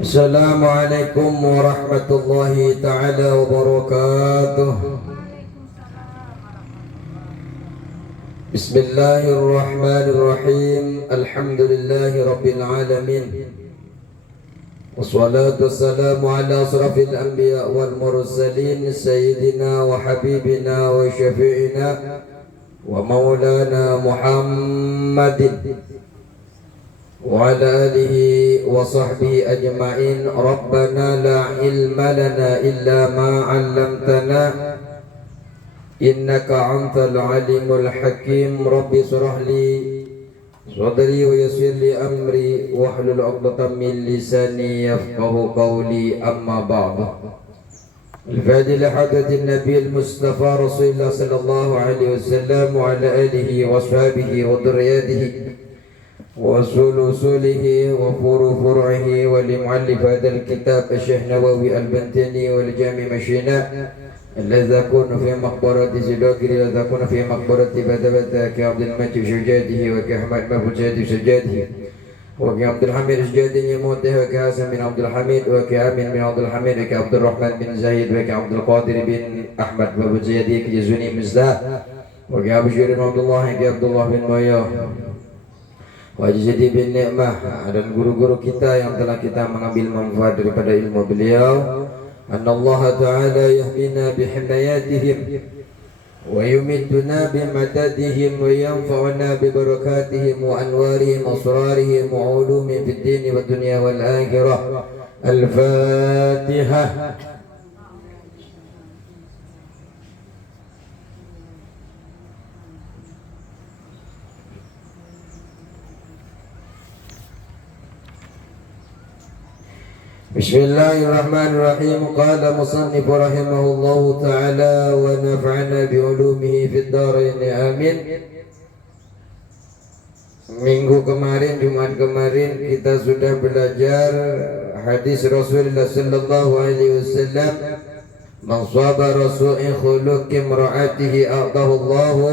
Assalamualaikum warahmatullahi ta'ala wabarakatuh. Bismillahirrahmanirrahim. Alhamdulillahi rabbil alamin. Wassalatu wassalamu ala asrafil anbiya wal mursalin sayyidina wa habibina wa syafi'ina wa maulana Muhammadin wa ala alihi wa sahbihi ajma'in. Rabbana la ilma lana illa ma 'allamtana innaka antal alimul hakim. Rabbi shrah li sadri wa yassir li amri wahlul 'uqdatam min lisani yafqahu qawli. Amma ba'du. Al-Fadil hadratin Nabi al-Mustafa Rasulullah sallallahu alaihi wasallam wa ala alihi wa sahbihi wa dhurriyyatihi وصول-صوله وفروع-فروعه ولمؤلف هذا الكتاب الشيخ نووي البنتيني والجامع مشينا الذي يكون في مقبرة زدوكري والذي يكون في مقبرة بدبة كعبد المجيد سجاده وكأحمد محمود سجاده وكعبد الحميد سجاده موته وكحسن بن عبد الحميد وكأمين بن عبد الحميد وكعبد الرحمن بن زايد وكعبد القادر بن أحمد محمود سجاده كجزوني مزداد وكأبو شير بن عبد الله وكعبد الله بن مايا Wajizidi bin ni'mah, dan guru-guru kita yang telah kita mengambil manfaat daripada ilmu beliau. Anallaha ta'ala yahmina bihimayatihim wa yumidduna bimadadihim wa yanfa'una bibarakatihim wa anwarihim asrarihim wa ulumihim fid dini wa dunya wal akhirah. Al-Fatihah. Bismillahirrahmanirrahim. Qala musannif rahimahullahu ta'ala wa nafa'ana bi'ulumihi fid dharain amin. Minggu kemarin, Jumat kemarin, kita sudah belajar hadis Rasulullah sallallahu alaihi wasallam, man sabara su'i khuluqi imra'atihi a'tahu Allahu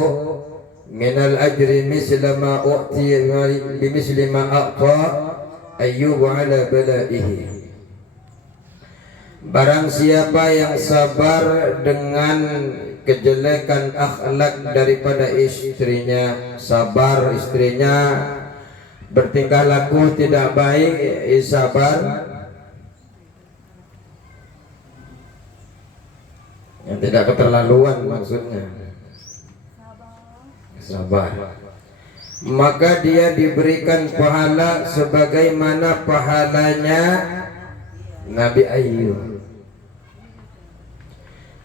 minal ajri misla ma u'tiya bimisli ma a'ta Ayyub ala balaihi. Barang siapa yang sabar dengan kejelekan akhlak daripada istrinya, sabar istrinya bertingkah laku tidak baik, sabar, yang tidak keterlaluan maksudnya, sabar, maka dia diberikan pahala sebagaimana pahalanya Nabi Ayyub.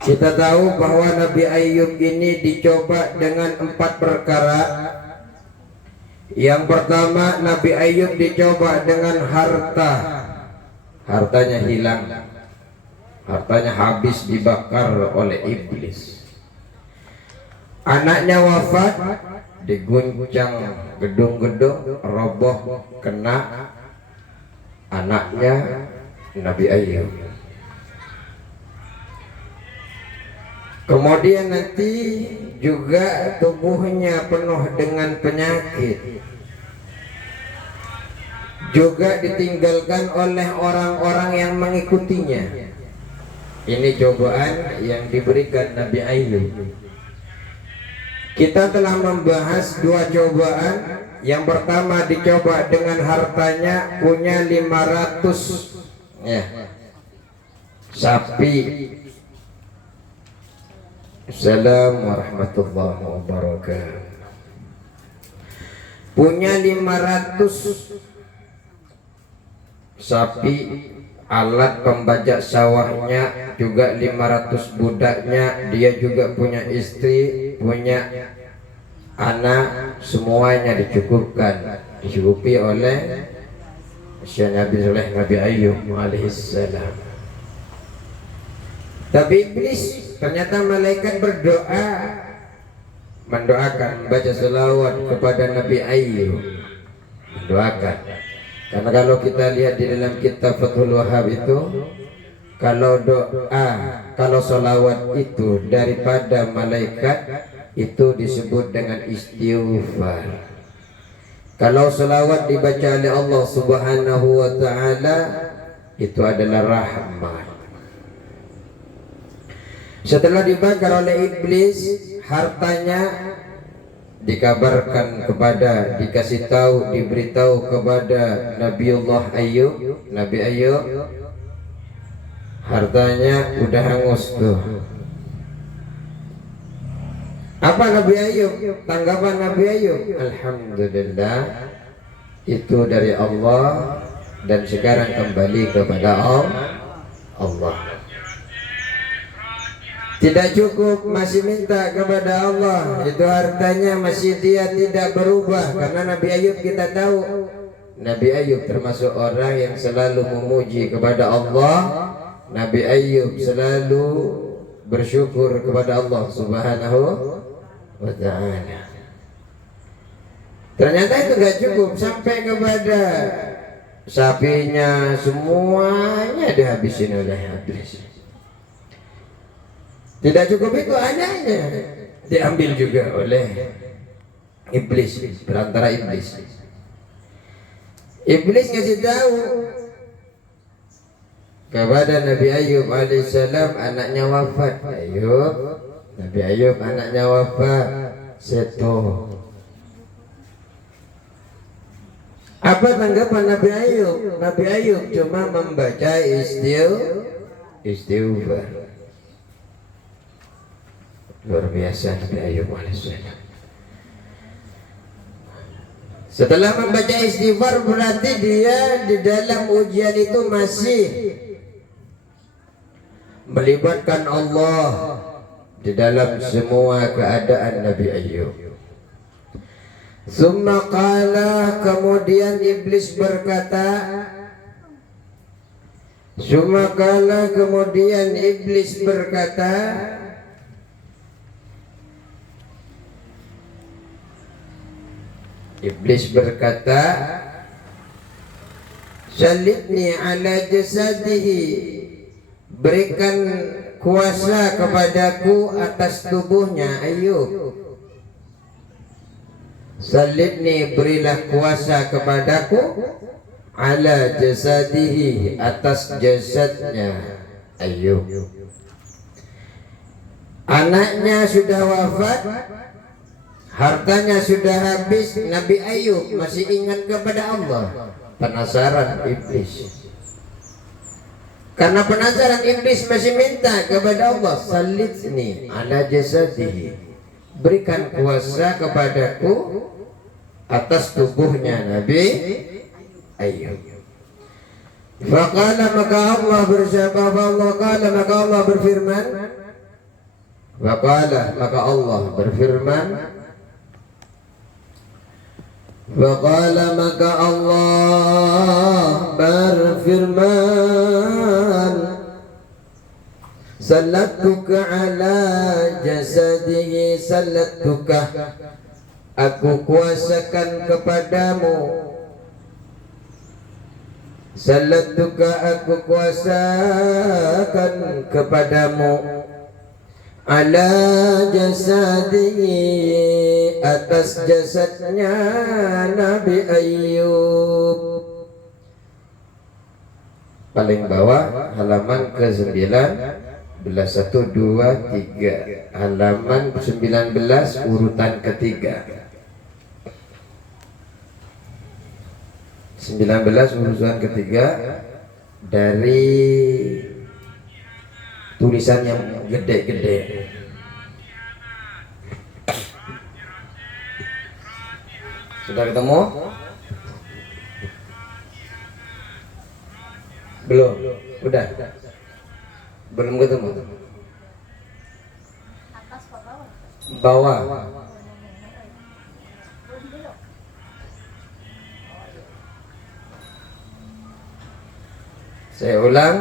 Kita tahu bahwa Nabi Ayyub ini dicoba dengan 4 perkara. Yang pertama, Nabi Ayyub dicoba dengan harta. Hartanya hilang, hartanya habis dibakar oleh iblis. Anaknya wafat, diguncang gedung-gedung, roboh kena anaknya Nabi Ayyub. Kemudian nanti juga tubuhnya penuh dengan penyakit, juga ditinggalkan oleh orang-orang yang mengikutinya. Ini cobaan yang diberikan Nabi Ayyub. Kita telah membahas 2 cobaan. Yang pertama dicoba dengan hartanya, punya 500 sapi. Assalamualaikum warahmatullahi wabarakatuh. Punya 500 sapi, alat pembajak sawahnya, juga 500 budaknya. Dia juga punya istri, punya anak, semuanya dicukupi oleh Nabi Soleh, Nabi Ayyub alaihissalam. Tapi iblis, ternyata malaikat berdoa, mendoakan, baca selawat kepada Nabi Ayyub, mendoakan. Karena kalau kita lihat di dalam kitab Fathul Wahhab itu, kalau doa, kalau selawat itu daripada malaikat, itu disebut dengan istighfar. Kalau selawat dibaca oleh Allah Subhanahu wa ta'ala, itu adalah rahmat. Setelah dibakar oleh iblis, hartanya dikabarkan kepada, dikasih tahu, diberitahu kepada Nabiullah Ayub. Nabi Ayub, hartanya udah hangus tuh. Apa Nabi Ayub? Tanggapan Nabi Ayub, alhamdulillah, itu dari Allah dan sekarang kembali kepada Allah. Tidak cukup, masih minta kepada Allah. Itu hartanya masih dia tidak berubah. Karena Nabi Ayub kita tahu, Nabi Ayub termasuk orang yang selalu memuji kepada Allah. Nabi Ayub selalu bersyukur kepada Allah Subhanahu wa ta'ala. Ternyata itu gak cukup, sampai kepada sapinya semuanya dihabisin oleh iblis. Tidak cukup itu, adanya diambil juga oleh iblis, perantara iblis. Iblis ngasih tahu kepada Nabi Ayub alaihissalam, anaknya wafat. Nabi Ayub anaknya wafat, seto. Apa tanggapan Nabi Ayub? Nabi Ayub cuma membaca istighfar. Luar biasa Nabi Ayub alaihissalam. Setelah membaca istighfar, berarti dia di dalam ujian itu masih melibatkan Allah di dalam semua keadaan Nabi Ayub. Summa qala, kemudian iblis berkata, Summa qala, kemudian iblis berkata, iblis berkata, Sallitni ala jasadihi, berikan kuasa kepadaku atas tubuhnya Ayub. Sallitni, berilah kuasa kepadaku, ala jasadihi, atas jasadnya Ayub. Anaknya sudah wafat, hartanya sudah habis, Nabi Ayub masih ingat kepada Allah. Penasaran iblis. Karena penasaran, iblis masih minta kepada Allah, Sallitni ala jasadihi, berikan kuasa kepadaku atas tubuhnya Nabi Ayub. Faqala, maka Allah maka Allah berfirman, Faqala, maka Allah berfirman, Faqala, maka Allah berfirman, Salatuka ala jasadihi, salatuka, aku kuasakan kepadamu, salatuka, aku kuasakan kepadamu, ala jasadihi, atas jasadnya Nabi Ayub. Paling bawah halaman ke-9, 1, 2, 3, halaman 19 urutan ketiga. 19 urutan ketiga dari tulisan yang gede-gede. Sudah ketemu? Belum? Udah? Belum ketemu? Bawah. Saya ulang.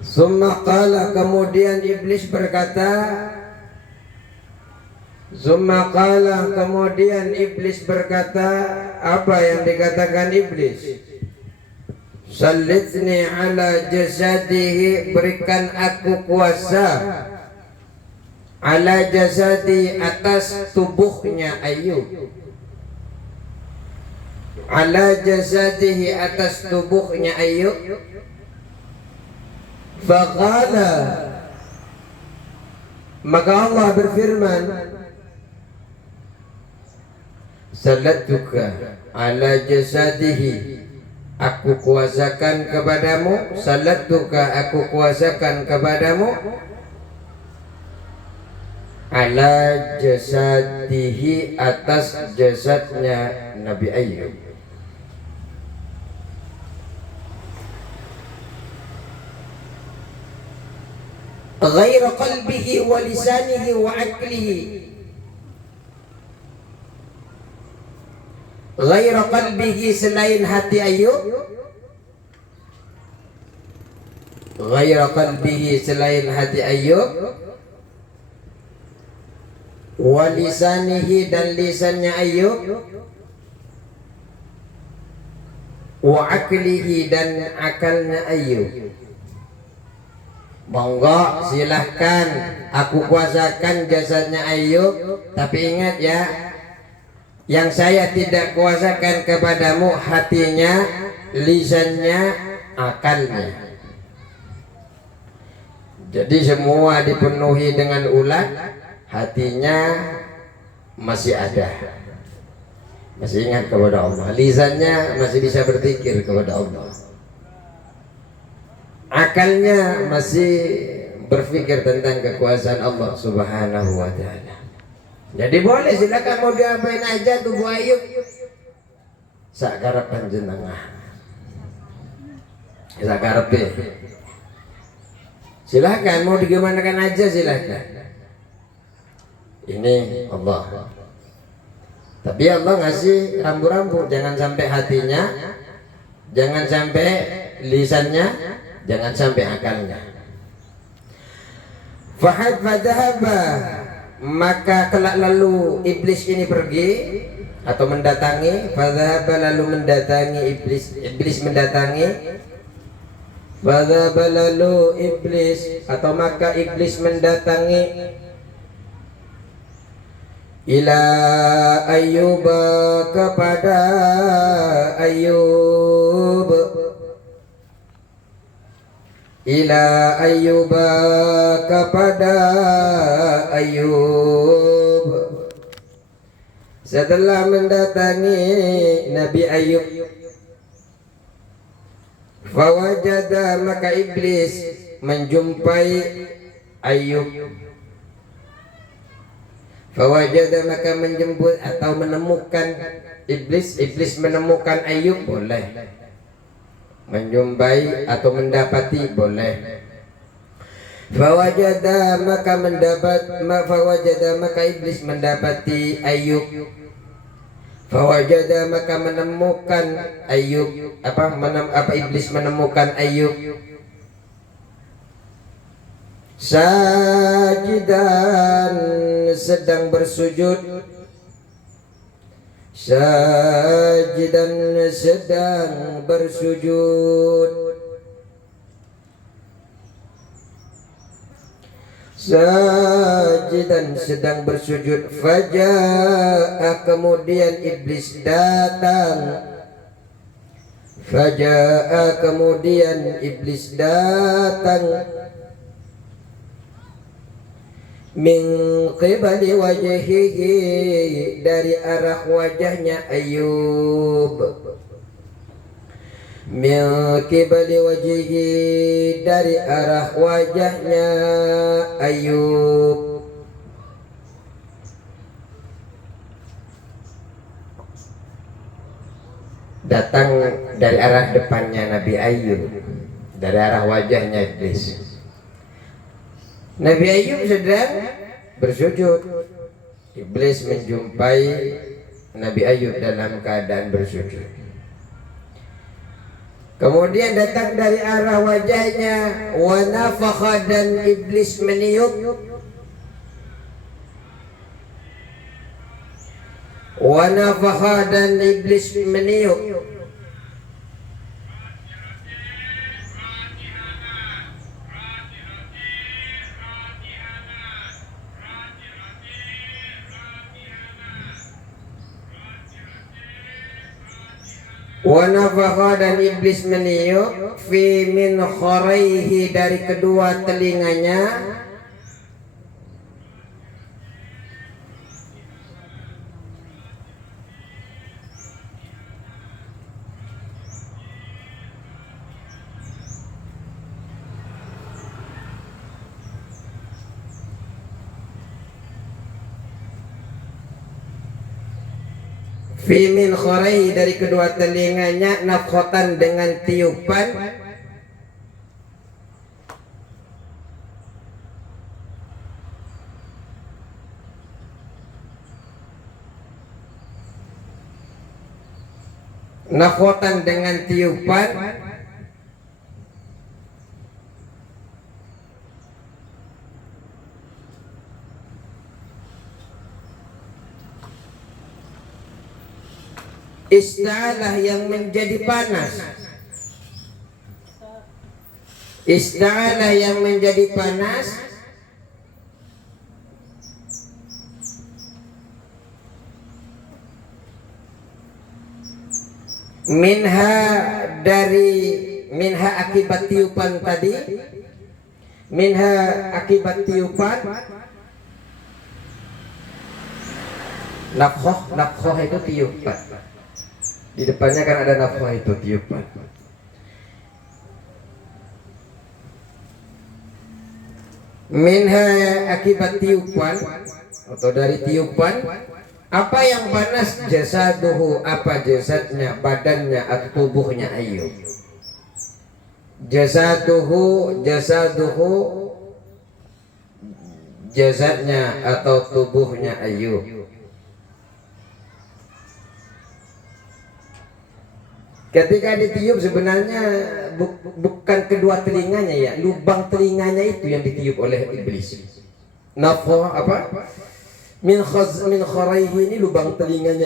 Summa qala, kemudian iblis berkata, Summa qala, kemudian iblis berkata, apa yang dikatakan iblis? Sallitni ala jasadihi, berikan aku kuasa, ala jasadi, atas tubuhnya Ayub. ala jasadihi, atas tubuhnya Ayub. Faqala, maka Allah berfirman, salatuka ala jasadihi, aku kuasakan kepadamu. Salatuka, aku kuasakan kepadamu. Ala jasadihi, atas jasadnya Nabi Ayub. Ghaira qalbihi wa lisanihi wa aqlihi. Ghaira qalbihi, selain hati Ayub. Ghaira qalbihi, selain hati Ayub. Wa lisanihi, dan lisannya Ayub. Wa aqlihi, dan akalnya Ayub. Monggo silahkan aku kuasakan jasadnya Ayub, tapi ingat ya, yang saya tidak kuasakan kepadamu hatinya, lisannya, akalnya. Jadi semua dipenuhi dengan ulat, hatinya masih ada, masih ingat kepada Allah, lisannya masih bisa berpikir kepada Allah, akalnya masih berpikir tentang kekuasaan Allah Subhanahu wa ta'ala. Jadi boleh, silakan mau diapain aja tubuh Ayub, sakarep panjenengan, sakarepe. Silakan mau digimanakan aja, silakan. Ini Allah. Tapi Allah ngasih rambu-rambu, jangan sampai hatinya, jangan sampai lisannya, jangan sampai akalnya. Fahad fadhaba, maka kelak lalu iblis ini pergi atau mendatangi. Fadhaba, lalu mendatangi iblis, iblis mendatangi. Fadhaba, lalu iblis atau maka iblis mendatangi ila Ayyub, kepada Ayyub. Ila Ayyub, kepada Ayyub. Setelah mendatangi Nabi Ayyub, fawajada, maka iblis menjumpai Ayyub. Fawajada, maka menjemput atau menemukan iblis. Iblis menemukan Ayyub, boleh. Menjumpai atau mendapati, boleh. Fawajada, maka mendapat, fawajada, maka iblis mendapati Ayyub. Fawajada, maka menemukan Ayyub. Apa iblis menemukan Ayyub? Sajidan, sedang bersujud. Sajidan, sedang bersujud. Sajidan, sedang bersujud. Faja'a, kemudian iblis datang. Faja'a, kemudian iblis datang. Min qibali wajhihi, dari arah wajahnya Ayyub. Min qibali wajhihi, dari arah wajahnya Ayyub. Datang dari arah depannya Nabi Ayyub, dari arah wajahnya iblis. Nabi Ayyub sedang bersujud. Iblis menjumpai Nabi Ayyub dalam keadaan bersujud. Kemudian datang dari arah wajahnya, wa nafakha, dan iblis meniup. Wa nafakha, dan iblis meniup. Wa nafakha dan iblis meniup fi min khoraihi dari kedua telinganya, fi min khoraihi dari kedua telinganya, nafkhatan dengan tiupan, nafkhatan dengan tiupan, ista'alah yang menjadi panas, ista'alah yang menjadi panas, minha dari minha akibat tiupan tadi, minha akibat tiupan, nafkhoh itu tiupan. Di depannya kan ada nafkah itu tiupan. Minha akibat tiupan atau dari tiupan, apa yang panas? Jasaduhu, apa jasadnya, badannya atau tubuhnya Ayub. Jasaduhu jasadnya atau tubuhnya Ayub. Ketika ditiup sebenarnya bukan kedua telinganya ya, lubang telinganya itu yang ditiup oleh iblis. Nafkah apa? Min khoraihi, ini lubang telinganya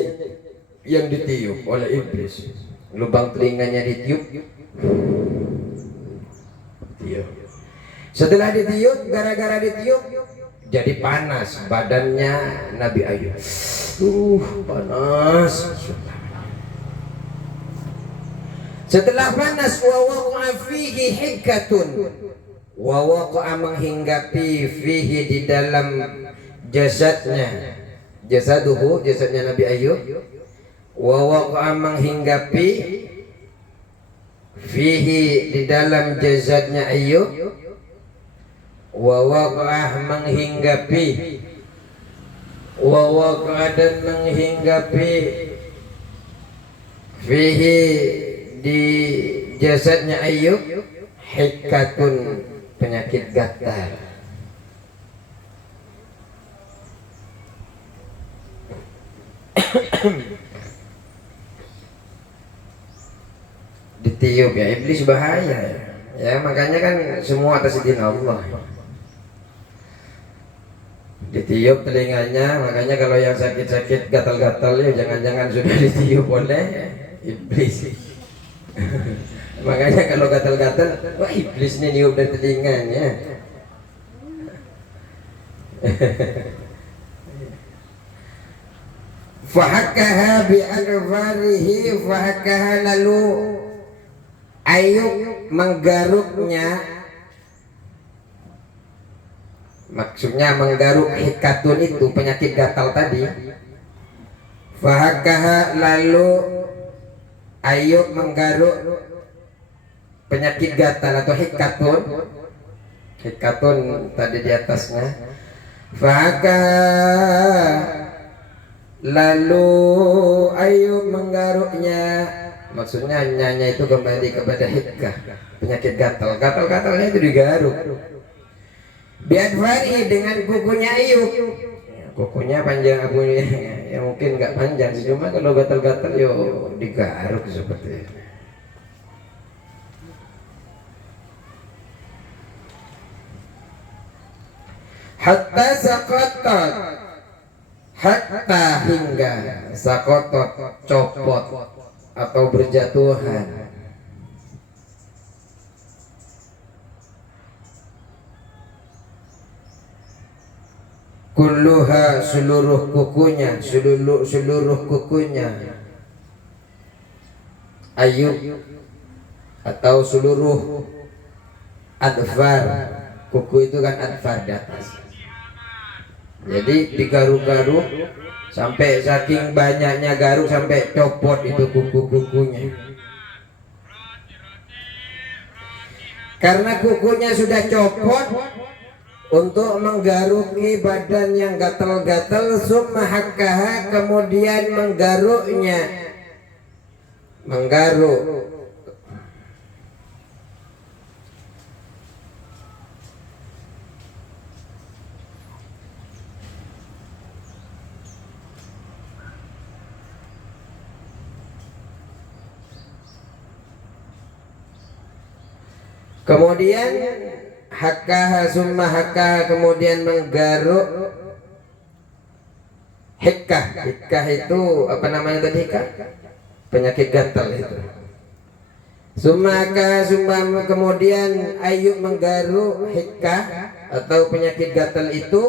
yang ditiup oleh iblis. Lubang telinganya ditiup. Setelah ditiup, gara-gara ditiup jadi panas badannya Nabi Ayub. Panas. Setelah panas, wa waqa'a fihi hikatun, wa waqa'a menghinggapi fihi di dalam jasadnya, jasaduhu jasadnya Nabi Ayub, wa waqa'a menghinggapi fihi di dalam jasadnya Ayub, wa waqa'a menghinggapi, wa waqa'a dan menghinggapi fihi di jasadnya Ayub hikatun, penyakit gatal. Ditiup ya, iblis bahaya ya, makanya kan semua atas izin Allah. Ditiup telinganya, makanya kalau yang sakit-sakit gatal-gatal ya jangan-jangan sudah ditiup oleh iblis. Makanya kalau gatal-gatal, wah iblis nih niup dari telinganya. Fahakaha bi'arfarihi, fahakaha lalu Ayub menggaruknya, maksudnya menggaruk hikatun itu penyakit gatal tadi. Fahakaha lalu Ayub menggaruk penyakit gatal atau hikatun. Hikatun tadi di atasnya. Faka lalu Ayub menggaruknya, maksudnya nyanya itu kembali kepada hikah, penyakit gatal. Gatal-gatalnya itu digaruk. Biadfari dengan kukunya Ayub. Kukunya panjang, akunya ya mungkin nggak panjang, cuma kalau gatal-gatal yo digaruk seperti ini. Hatta sakotot, hatta hingga sakotot, copot atau berjatuhan. Kulluha, seluruh kukunya, seluruh kukunya. Ayub atau seluruh adfar. Kuku itu kan adfar di atas. Jadi digaruk-garuk sampai saking banyaknya garuk sampai copot itu kuku-kukunya. Karena kukunya sudah copot, untuk menggaruki badan yang gatal-gatal, summa hakkaha, kemudian menggaruknya, menggaruk. Kemudian hakkaha summa hakkaha, kemudian menggaruk. Hikkah, hikkah itu apa namanya tadi? Hikkah, penyakit gatal itu. Summa hakkaha, summa, kemudian Ayub menggaruk hikkah atau penyakit gatal itu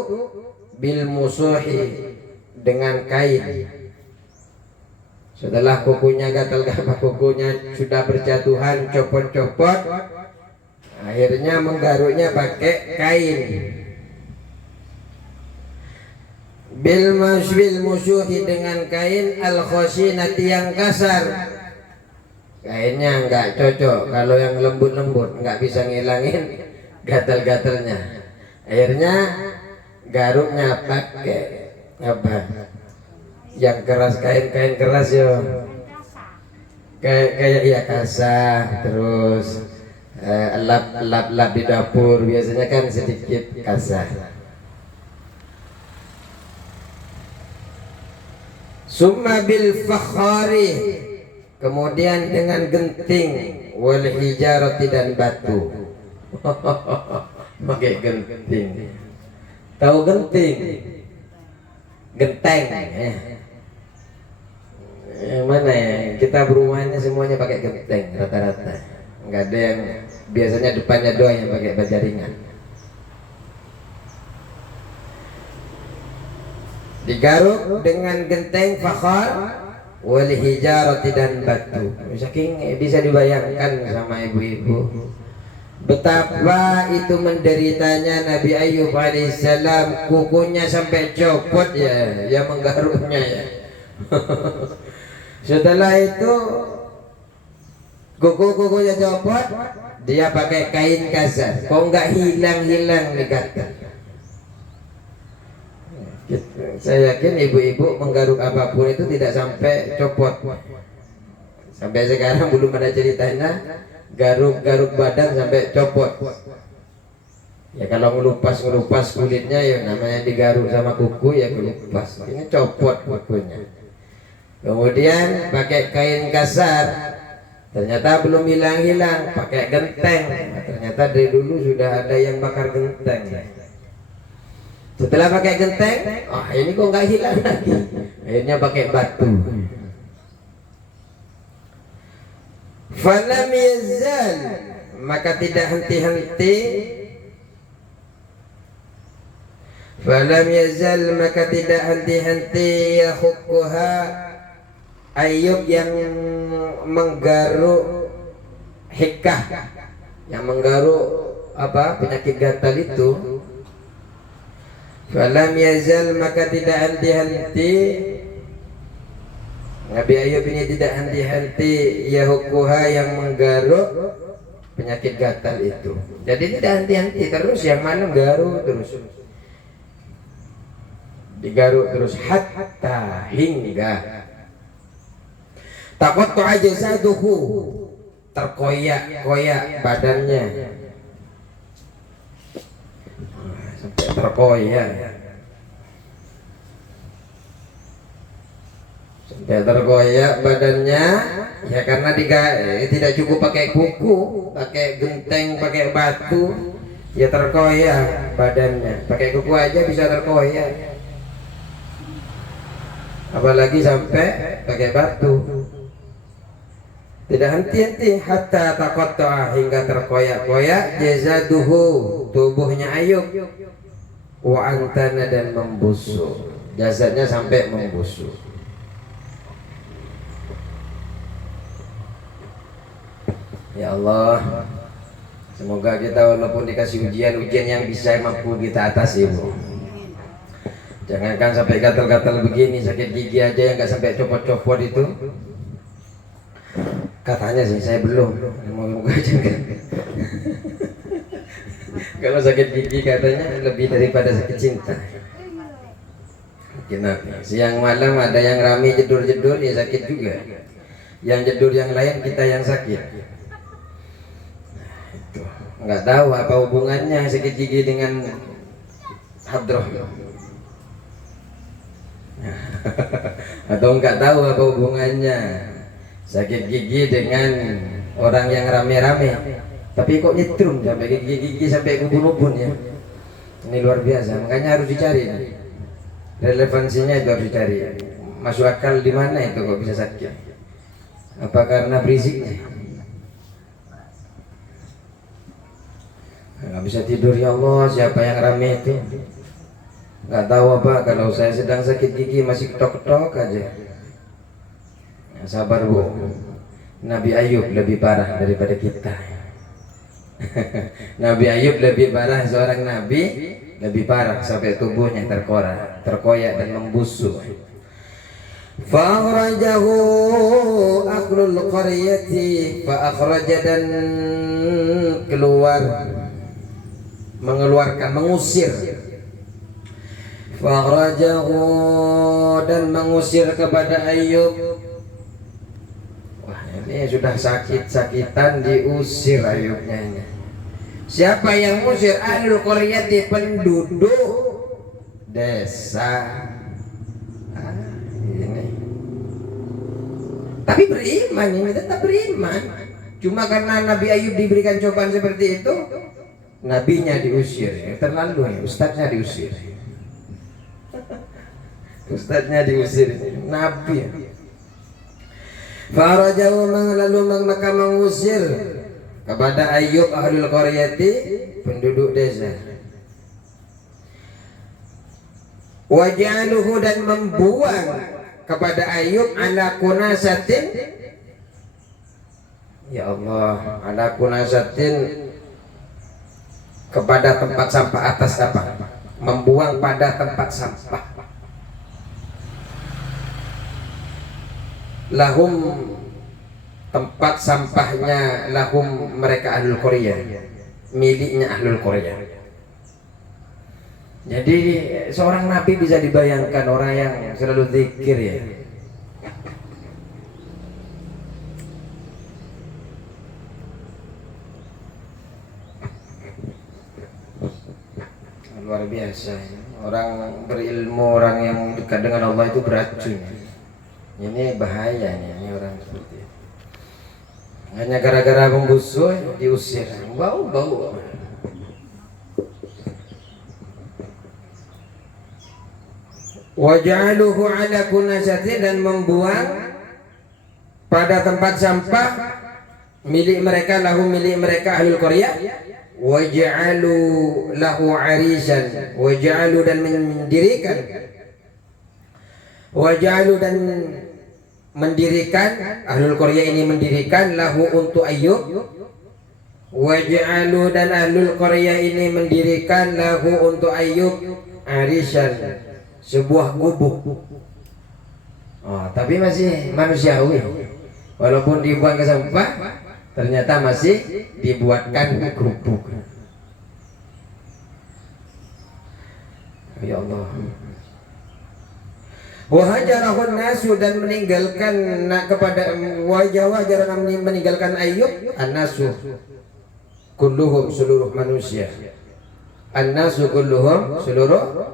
bil musuhi, dengan kain. Setelah kukunya gatal-gatal, kukunya sudah berjatuhan, copot-copot, akhirnya menggaruknya pakai kain. Bil musyuhi, dengan kain al khoshinati, yang kasar. Kainnya enggak cocok, kalau yang lembut-lembut enggak bisa ngilangin gatal-gatalnya. Akhirnya garuknya pakai apa? Yang keras, kain keras yo. Kayak ya kasar, terus lap di dapur biasanya kan sedikit kasar. Summa bil fakhari, kemudian dengan genting, wal hijarati, dan batu. Pakai genting. Tahu genting? Genteng ya. Mana ya? Kita berumahannya semuanya pakai genteng rata-rata. Enggak ada yang biasanya depannya doang yang pakai baja ringan. Digaruk dengan genteng fakhar wal hijarati, dan batu. Saking bisa dibayangkan sama ibu-ibu betapa itu menderitanya Nabi Ayub alaihissalam, kukunya sampai copot ya, yang menggaruknya ya. Setelah itu kuku-kukunya copot, dia pakai kain kasar. Kok nggak hilang-hilang nih kata. Saya yakin ibu-ibu menggaruk apapun itu tidak sampai copot. Sampai sekarang belum ada ceritanya garuk-garuk badan sampai copot. Ya kalau ngelupas kulitnya ya namanya digaruk sama kuku ya ngelupas. Ini copot kukunya. Kemudian pakai kain kasar. Ternyata belum hilang-hilang, pakai genteng. Ternyata dari dulu sudah ada yang bakar genteng. Setelah pakai genteng, ini kok nggak hilang lagi. Akhirnya pakai batu. Falam yazal, maka tidak henti-henti. Falam yazal, maka tidak henti-henti yakhukkuha, Ayub yang menggaruk hikkah, yang menggaruk apa penyakit gatal itu. Falam yazal, maka tidak henti-henti. Nabi Ayub ini tidak henti-henti yahukuha, yang menggaruk penyakit gatal itu. Jadi tidak henti-henti terus, yang mana garuk terus, digaruk terus, hatta hingga taqatta'a jasaduhu, terkoyak-koyak badannya, sampai terkoyak, badannya ya, karena tidak cukup pakai kuku, pakai genteng, pakai batu, ya terkoyak badannya. Pakai kuku aja bisa terkoyak, apalagi sampai pakai batu. Tidak henti-henti hatta taqatta'a, hingga terkoyak-koyak jazaduhu, tubuhnya Ayub, wa antana, dan membusuk, jasadnya sampai membusuk. Ya Allah, semoga kita walaupun dikasih ujian yang bisa mampu kita atasi, Bu. Jangankan sampai gatal-gatal begini, sakit gigi aja yang nggak sampai copot-copot itu. Katanya sih saya belum. Moga-moga aja kan. Kalau sakit gigi katanya lebih daripada sakit cinta. Kenapa? Siang malam ada yang rame jedur-jedur ya sakit juga. Yang jedur yang lain kita yang sakit. Itu. Nggak tahu apa hubungannya sakit gigi dengan hadroh. Atau nggak tahu apa hubungannya sakit gigi dengan orang yang rame-rame. Tapi kok nyetrum sampai gigi sampai ubun-ubun ya. Ini luar biasa. Makanya harus dicari. Relevansinya itu harus dicari. Masuk akal di mana itu kok bisa sakit? Apa karena berisiknya? Nggak bisa tidur, ya Allah, siapa yang rame itu? Nggak tahu apa, kalau saya sedang sakit gigi masih ketok-ketok aja. Ya, sabar, Bu. Nabi Ayub lebih parah daripada kita. Nabi Ayub lebih parah, seorang nabi lebih parah sampai tubuhnya terkoyak dan membusuk. Fa'akhrajahu ahlul qaryati, fa'akhraja, dan mengeluarkan, mengusir. Fa'akhrajahu, dan mengusir kepada Ayub. Wah, ini sudah sakit-sakitan diusir Ayubnya ini. Siapa yang mengusir? Ahlul qaryati, penduduk desa. Tapi beriman, ini tetap beriman. Cuma karena Nabi Ayub diberikan cobaan seperti itu, nabinya diusir. Terlalu ya, ustadznya diusir. Ustadznya diusir, nabi. Farajahu, lalu maka mengusir kepada Ayub ahlul qaryati, penduduk desa. Wajaluhu, dan membuang kepada Ayub ala kunasatin, ya Allah, ala kunasatin, kepada tempat sampah. Atas apa? Membuang pada tempat sampah. Lahum, tempat sampahnya, lahum, mereka ahlul qaryah, miliknya ahlul qaryah. Jadi seorang nabi bisa dibayangkan orang yang selalu zikir ya. Luar biasa. Orang berilmu, orang yang dekat dengan Allah itu beracun. Ini bahaya nih, ini orang seperti itu. Hanya gara-gara membusuk diusir. Bau. Waj'aluhu ala kunasati, dan membuang pada tempat sampah milik mereka, lahu, milik mereka ahlul qaryah. Waj'alu lahu arisan, waj'alu, dan mendirikan, waj'alu, dan mendirikan, ahlul qaryah ini mendirikan, lahu, untuk Ayub. Waj'alu, dan ahlul qaryah ini mendirikan, lahu, untuk Ayub, arisan, sebuah gubuk. Oh, tapi masih manusiawi. Walaupun dibuang ke sampah, ternyata masih dibuatkan gubuk. Ya Allah. Wahajarahun nasu, dan meninggalkan kepada wajah meninggalkan Ayub an-nasu kulluhum, seluruh manusia. An-nasu kulluhum, seluruh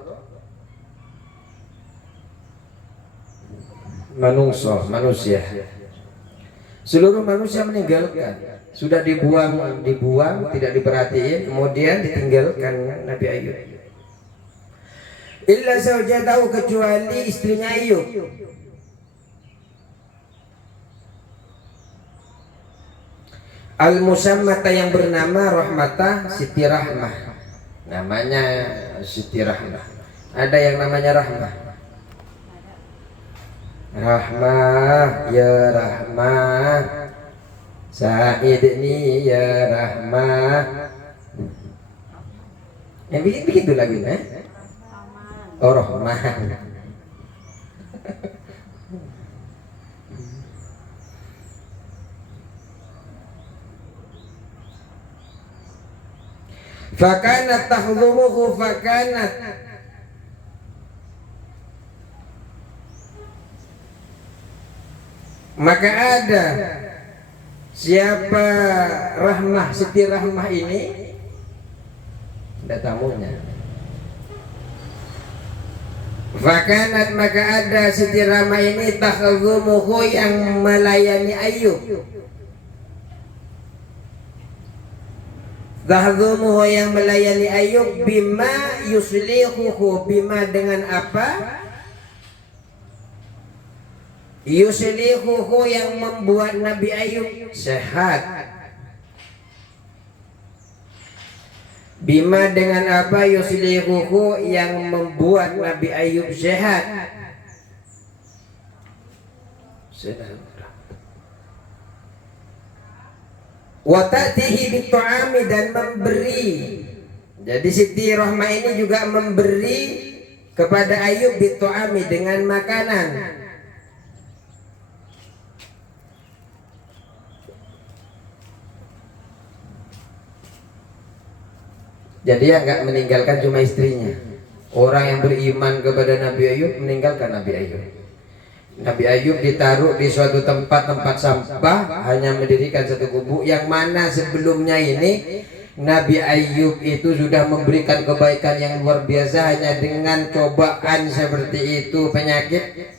manusia. Seluruh manusia meninggalkan, sudah dibuang, tidak diperhatiin, kemudian ditinggalkan Nabi Ayub. Illa zawjatahu, kecuali istrinya Ayub. Al-musammata, yang bernama Rahmatah, Siti Rahmah. Namanya Siti Rahmah. Ada yang namanya Rahmah. Rahmah, ya Rahmah. Sa'idni ya Rahmah. Yang bikin begitu lagunya. Oh Rahman. Fakanat tahdhumuhu fakanat. Maka ada siapa Rahmah, Siti Rahmah ini, ada tamunya. Fakanat, maka ada Siti Rahmah ini tahdhumuhu yang melayani Ayub. Tahdhumuhu yang melayani Ayub bima yuslihuhu, bima dengan apa? Yuslihuhu yang membuat Nabi Ayub sehat. Bima dengan apa? Yuslihuhu yang membuat Nabi Ayub sehat. Wa ta'tihi bitu'ami, dan memberi. Jadi Siti Rahmah ini juga memberi kepada Ayub bitu'ami, dengan makanan. Jadi yang enggak meninggalkan cuma istrinya. Orang yang beriman kepada Nabi Ayub meninggalkan Nabi Ayub. Nabi Ayub ditaruh di suatu tempat sampah, hanya mendirikan satu kubu, yang mana sebelumnya ini Nabi Ayub itu sudah memberikan kebaikan yang luar biasa. Hanya dengan cobaan seperti itu, penyakit,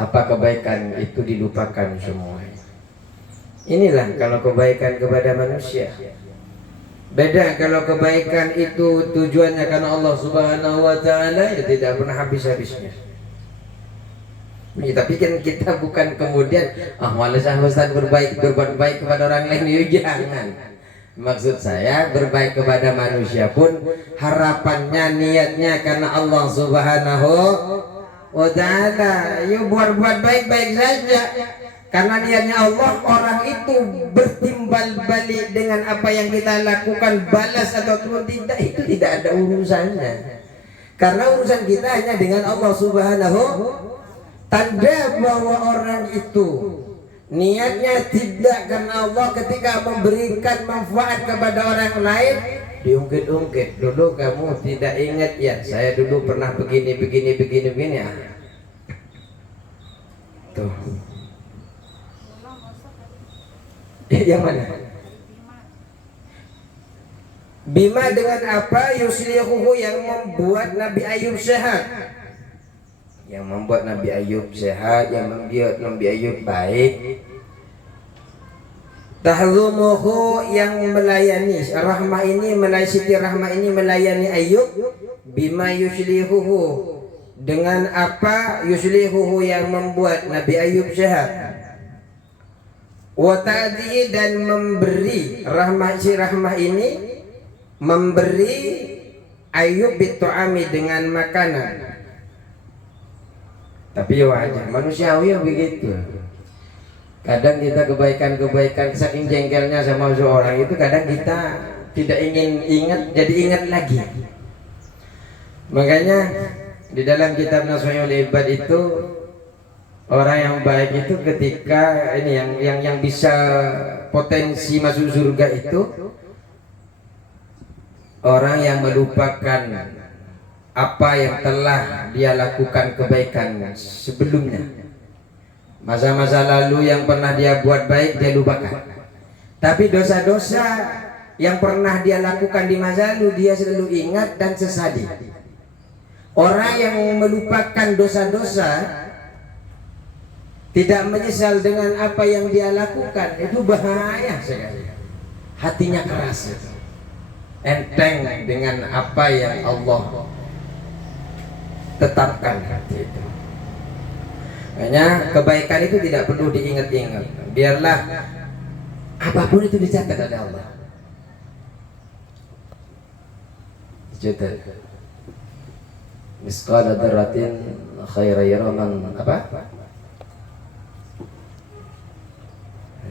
apa kebaikan itu dilupakan semua. Inilah kalau kebaikan kepada manusia. Beda kalau kebaikan itu tujuannya karena Allah Subhanahu wa taala, ya tidak pernah habis-habisnya. Ya, tapi kan kita bukan kemudian malas Ustaz berbuat baik kepada orang lain, ya jangan. Maksud saya berbaik kepada manusia pun harapannya, niatnya karena Allah Subhanahu wa taala. Ya buat baik-baik saja. Karena niatnya Allah, orang itu bertimbal balik dengan apa yang kita lakukan, balas atau tidak, itu tidak ada urusannya. Karena urusan kita hanya dengan Allah Subhanahu. Tanda bahwa orang itu niatnya tidak karena Allah ketika memberikan manfaat kepada orang lain, diungkit-ungkit. Dulu kamu tidak ingat ya, saya dulu pernah begini ya. Tuh. Yang mana? Bima dengan apa? Yuslihuhu, yang membuat Nabi Ayub sehat. Yang membuat Nabi Ayub sehat, yang membuat Nabi Ayub baik. Tahdhumuhu, yang melayani Rahmah ini, Siti Rahmah ini melayani Ayub bima yuslihuhu, dengan apa? Yuslihuhu, yang membuat Nabi Ayub sehat. Wa ta'dihi, dan memberi si Rahmah ini memberi Ayub bitu'ami, dengan makanan. Tapi wajar, manusiawi yang begitu. Kadang kita kebaikan saking jengkelnya sama seorang itu, kadang kita tidak ingin ingat, jadi ingat lagi. Makanya di dalam kitab Nashihul Ibad itu, orang yang baik itu ketika ini yang bisa potensi masuk surga itu orang yang melupakan apa yang telah dia lakukan kebaikan sebelumnya. Masa-masa lalu yang pernah dia buat baik dia lupakan. Tapi dosa-dosa yang pernah dia lakukan di masa lalu dia selalu ingat dan sesali. Orang yang melupakan dosa-dosa, tidak menyesal dengan apa yang dia lakukan, itu bahaya sekali. Hatinya keras, enteng dengan apa yang Allah tetapkan hati itu. Makanya kebaikan itu tidak perlu diingat-ingat. Biarlah apapun itu dicatat oleh Allah. Dicatat. Misqala dzarratin khairan yara, man apa?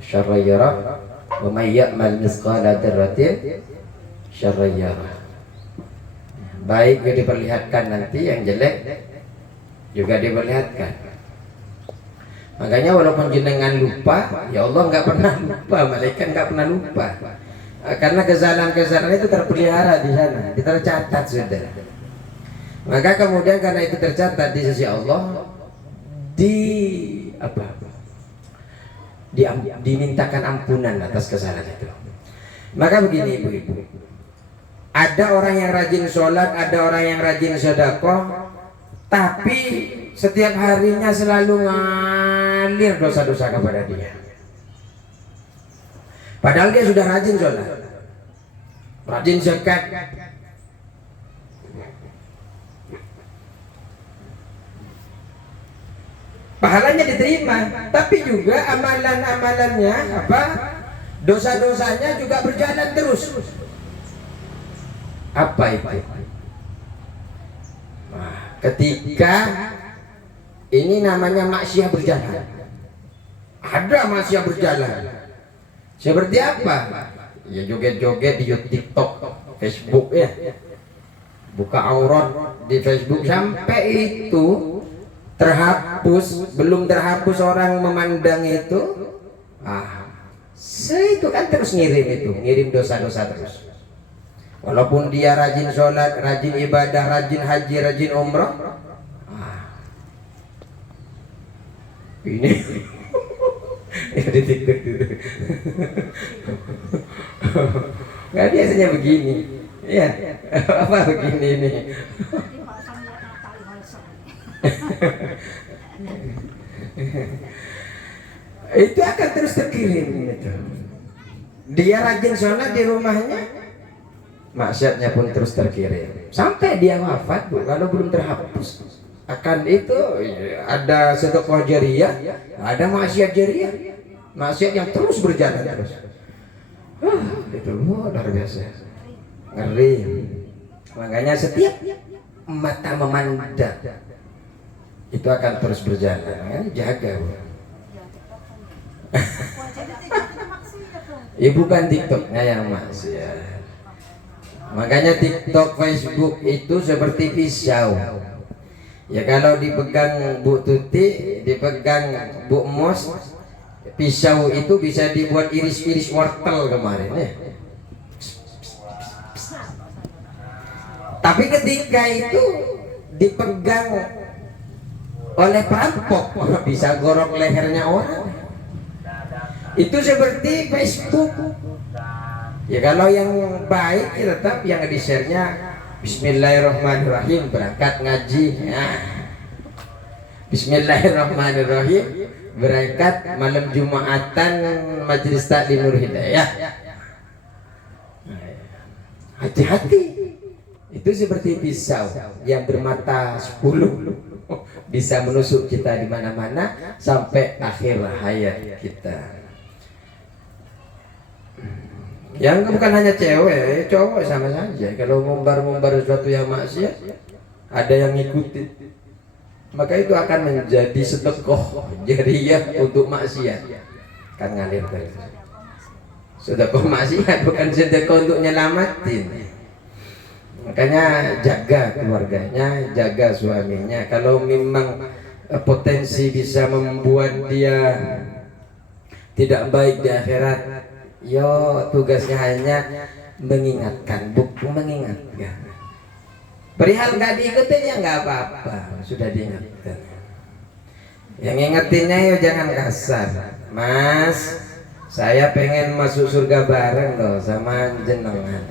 syarran yarah wa may ya'mal mithqala dzarratin syarran yarah. Baik yang diperlihatkan nanti, yang jelek juga diperlihatkan. Makanya walaupun jenengan lupa, ya Allah nggak pernah lupa, malaikat nggak pernah lupa. Karena kesalahan-kesalahan itu terpelihara di sana, tercatat sudah. Maka kemudian karena itu tercatat di sisi Allah, dimintakan ampunan atas kesalahan itu. Maka begini ibu-ibu, ada orang yang rajin sholat, ada orang yang rajin sedekah, tapi setiap harinya selalu ngalir dosa-dosa kepada dia. Padahal dia sudah rajin sholat, rajin zakat, pahalanya diterima, tapi juga amalan-amalannya dosa-dosanya juga berjalan terus. Apa itu? Nah, ketika ini namanya maksiat berjalan. Ada maksiat berjalan. Seperti apa? Ya joget-joget di TikTok, Facebook ya. Buka aurat di Facebook sampai itu terhapus, belum terhapus orang memandang itu. Itu kan terus ngirim dosa-dosa terus. Walaupun dia rajin sholat, rajin ibadah, rajin haji, rajin umrah, ini di TikTok itu. Nggak biasanya begini, ya apa begini ini? Itu akan terus terkirim gitu. Dia rajin sholat di rumahnya, maksiatnya pun terus terkirim sampai dia wafat, Bu. Kalau belum terhapus akan itu ada sedekah jariyah, ada maksiat jariyah, maksiat yang terus berjalan terus. Itu luar biasa, ngeri. Makanya setiap mata memandang itu akan terus berjalan. Jaga, Bu. Ya bukan TikToknya yang maksiat. Makanya TikTok, Facebook itu seperti pisau. Ya kalau dipegang Bu Tuti, dipegang Bu Mos, pisau itu bisa dibuat iris-iris wortel kemarin ya. Tapi ketika itu dipegang oleh perampok, bisa gorok lehernya orang. Itu seperti Facebook. Ya kalau yang baik ya tetap yang di-share-nya Bismillahirrahmanirrahim, berangkat ngaji ya. Bismillahirrahmanirrahim, berangkat malam Jumatan Majelis Taklim Nur Hidayah. Hati-hati, itu seperti pisau yang bermata 10, bisa menusuk kita di mana-mana sampai akhir hayat kita. Yang bukan hanya cewek, cowok sama saja. Kalau ngumbar-ngumbar sesuatu yang maksiat, ada yang ngikutin, maka itu akan menjadi sedekah jariyah untuk maksiat. Kan ngalir terus. Sedekah maksiat bukan sedekah untuk nyelamatin. Makanya jaga keluarganya, jaga suaminya. Kalau memang potensi bisa membuat dia tidak baik di akhirat, yo tugasnya hanya mengingatkan, bukan mengingatkan. Perihal nggak diikutin ya nggak apa-apa, sudah diingatkan. Yang ngingetinnya yo jangan kasar, Mas. Saya pengen masuk surga bareng loh sama jenengan.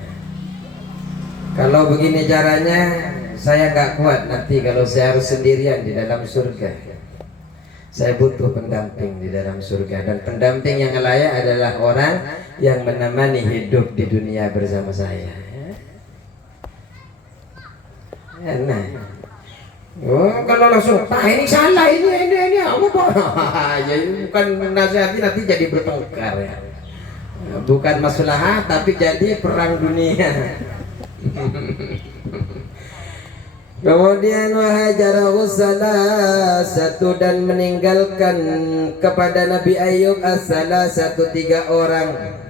Kalau begini caranya, saya nggak kuat nanti kalau saya harus sendirian di dalam surga. Saya butuh pendamping di dalam surga, dan pendamping yang layak adalah orang yang menemani hidup di dunia bersama saya. Nah, kalau langsung, Pak ini salah, ini apa Pak? Ya bukan menasihati, nanti jadi bertengkar ya. Bukan masalah, tapi jadi perang dunia. Kemudian wahajarahu satu dan meninggalkan kepada Nabi Ayub satu 3 orang.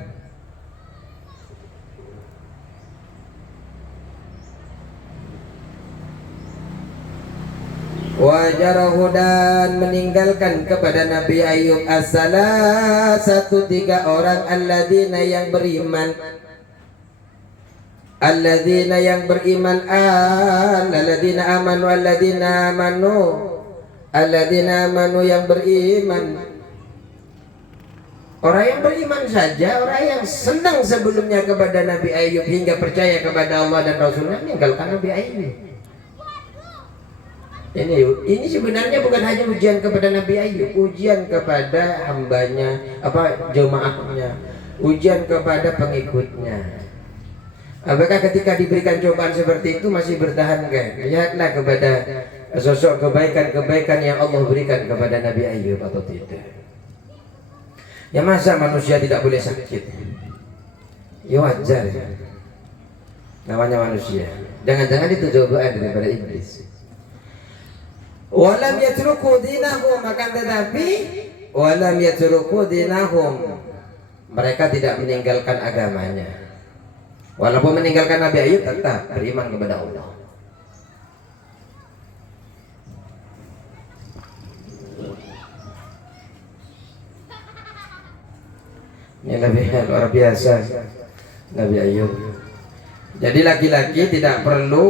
Wajarahu dan meninggalkan kepada Nabi Ayub satu 3 orang alladzina yang beriman. Alladzina yang beriman, alladzina amanu, alladzina amanu, alladzina amanu yang beriman. Orang yang beriman saja, orang yang senang sebelumnya kepada Nabi Ayub hingga percaya kepada Allah dan Rasulnya, meninggalkan Nabi Ayub. Ini sebenarnya bukan hanya ujian kepada Nabi Ayub, ujian kepada hambanya, jemaahnya, ujian kepada pengikutnya. Apakah ketika diberikan cobaan seperti itu masih bertahan kan? Lihatlah kepada sosok kebaikan-kebaikan yang Allah berikan kepada Nabi Ayub atau tidak. Ya masa manusia tidak boleh sakit? Ya wajar ya. Namanya manusia. Jangan-jangan itu cobaan daripada iblis. Walam yatruku dinahum, akan tetapi walam yatruku dinahum, mereka tidak meninggalkan agamanya. Walaupun meninggalkan Nabi Ayub tetap beriman kepada Allah. Ini lebih luar biasa Nabi Ayub. Jadi laki-laki tidak perlu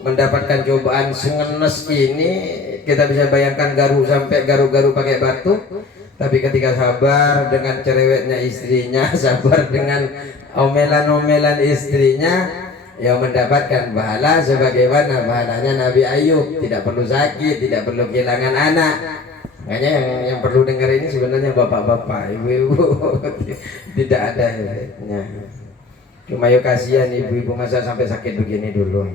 mendapatkan cobaan sengenes ini. Kita bisa bayangkan sampai garu-garu pakai batu. Tapi ketika sabar dengan cerewetnya istrinya, sabar dengan omelan-omelan istrinya, yang mendapatkan pahala sebagaimana pahalanya Nabi Ayub. Tidak perlu sakit, tidak perlu kehilangan anak. Makanya yang perlu dengar ini sebenarnya bapak-bapak, ibu-ibu. Tidak ada efeknya. Cuma yuk kasihan ibu-ibu, masa sampai sakit begini dulu.